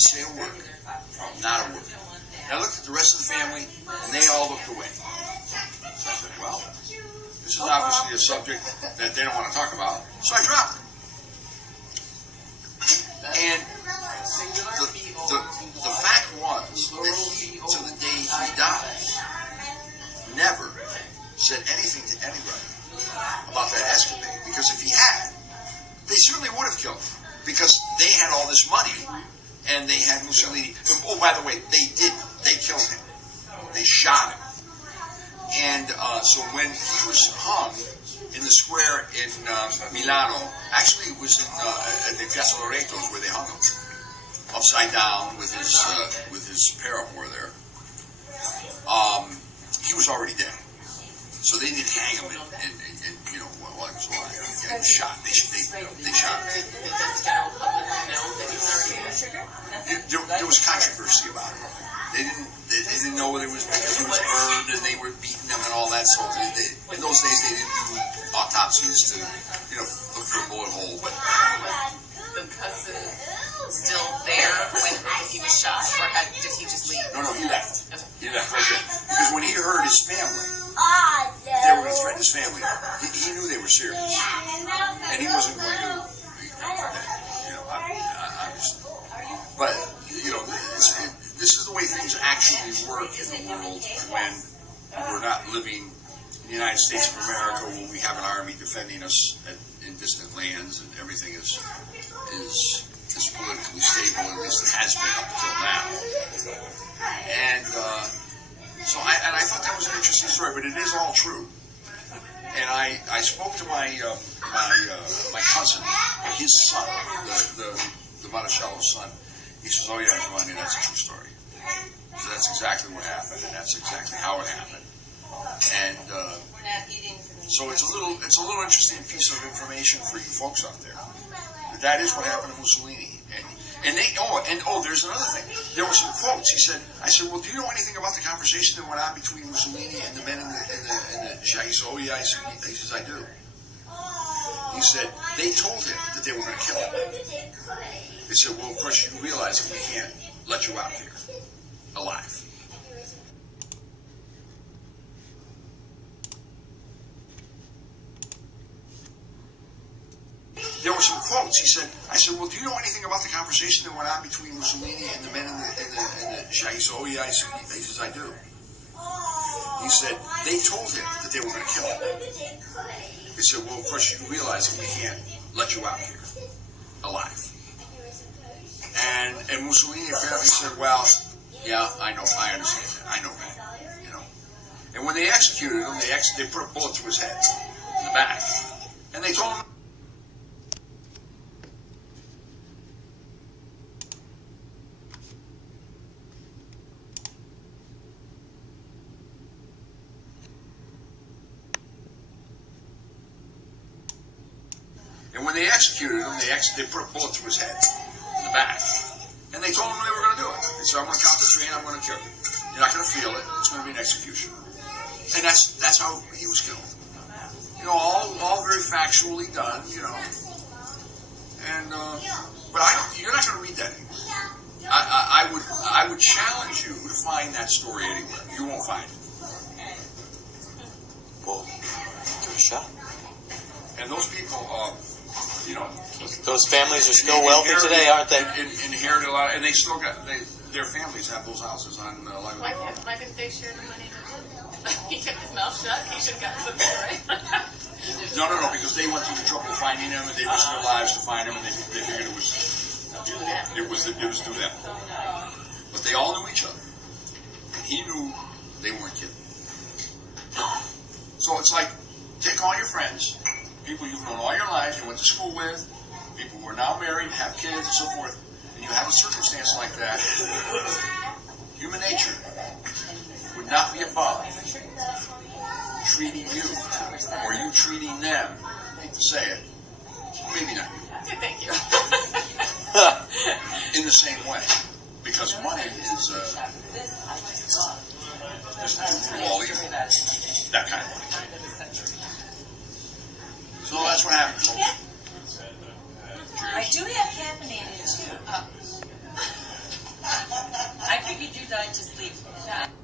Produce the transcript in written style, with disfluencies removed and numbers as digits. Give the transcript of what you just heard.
didn't say a word. Not a word. And I looked at the rest of the family, and they all looked away. So I said, well, this is obviously a subject that they don't want to talk about. So I dropped it. And the fact was that he, to the day he died, never said anything to anybody about that escapade. Because if he had, they certainly would have killed him. Because they had all this money, and they had Mussolini. Oh, by the way, they killed him. They shot him. And so when he was hung in the square in Milano, actually it was in the Piazza Loreto where they hung him, upside down with his paramour there. He was already dead. So they didn't hang him in you know, while he was alive. He was shot. They shot him. Does the general public know that he was already a sugar? There was controversy about it. They didn't know whether it was because he was burned and they were beating him and all that. So in those days they didn't do autopsies to, you know, look for a bullet hole. But was the cousin still there when he was shot, or did he just leave? No, he left. He left right there because when he heard his family, they were going to threaten his family. He knew they were serious, and he wasn't going to, you know, obviously. But you know, this is the way things actually work in the world when we're not living in the United States of America, when we have an army defending us in distant lands, and everything is politically stable. At least it has been up until now. And so I thought that was an interesting story, but it is all true. And I spoke to my cousin, his son, the Maresciallo's son. He says, "Oh yeah, Giovanni, that's a true story. So that's exactly what happened, and that's exactly how it happened." And so it's a little interesting piece of information for you folks out there. That is what happened to Mussolini. And there's another thing. There were some quotes. I said, well, do you know anything about the conversation that went on between Mussolini and the men in the shack? He said, oh yeah, he says, I do. He said, they told him that they were going to kill him. They said, well, of course, you realize that we can't let you out here alive. There were some quotes. I said, well, do you know anything about the conversation that went on between Mussolini and the men in the shack? He said, oh yeah, he says, I do. He said, they told him that they were going to kill him. They said, well, of course, you realize that we can't let you out here alive. And Mussolini apparently said, well, yeah, I know, I understand that, I know that, you know. And when they executed him, they put a bullet through his head in the back, and they told him. And when they executed him, they put a bullet through his head in the back. And they told him they were going to do it. They said, I'm going to count to 3 and I'm going to kill you. You're not going to feel it. It's going to be an execution. And that's how he was killed. You know, all very factually done, you know. And, but you're not going to read that anymore. I would challenge you to find that story anywhere. You won't find it. Well, give it a shot. And those people, you know, those families are still wealthy today, aren't they? Inherited a lot, and they still got their families have those houses on Like if they shared the money, he kept his mouth shut. He should have gotten something, right? No, because they went through the trouble of finding him, and they risked their lives to find him, and they figured it was to them. But they all knew each other, and he knew they weren't kidding. So it's like, take all your friends, people you've known all your lives, you went to school with, people who are now married, have kids, and so forth, and you have a circumstance like that. Human nature would not be above treating you, or you treating them, I hate to say it, maybe not you. Thank you. In the same way, because money is through all evil, that kind of money. So that's what happened. I do have caffeinated too. did I just leave?